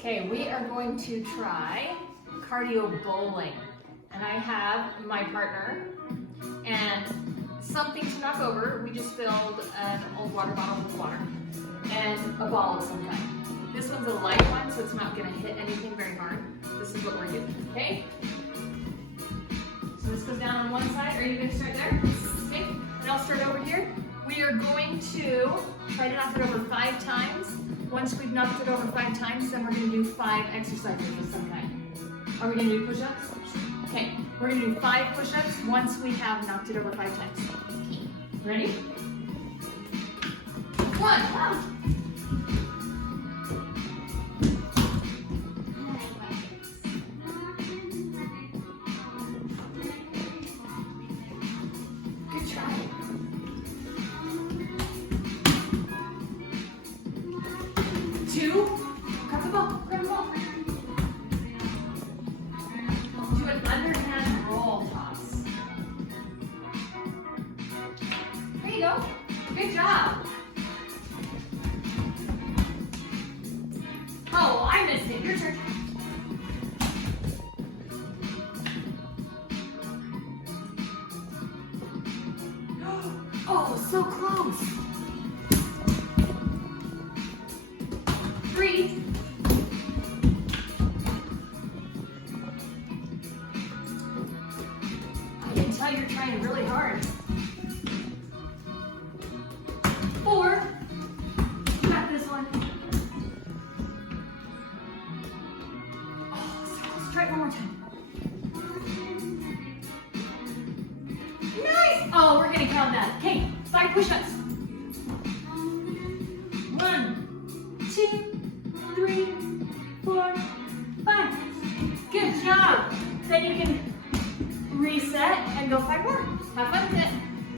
Okay, we are going to try cardio bowling. And I have my partner and something to knock over. We just filled an old water bottle with water and a ball of some kind. This one's a light one, so it's not gonna hit anything very hard. This is what we're doing, okay? So this goes down on one side. Are you gonna start there? Okay, and I'll start over here. We are going to try to knock it over 5 times. Once we've knocked it over 5 times, then we're gonna do 5 exercises of some kind. Are we gonna do push-ups? Okay, we're gonna do 5 push-ups once we have knocked it over 5 times. Ready? 1. Good try. 2. Grab the ball. Grab the ball. Do an underhand roll toss. There you go. Good job. Oh, I missed it. Your turn. Oh, so close. 3. I can tell you're trying really hard. 4. You got this one. Oh, so close. Try it one more time. Nice! Oh, we're gonna count that. Okay, 5 push-ups. 1, 2, 3, 4, 5. Good job. Then you can reset and go 5 more. Have fun with it.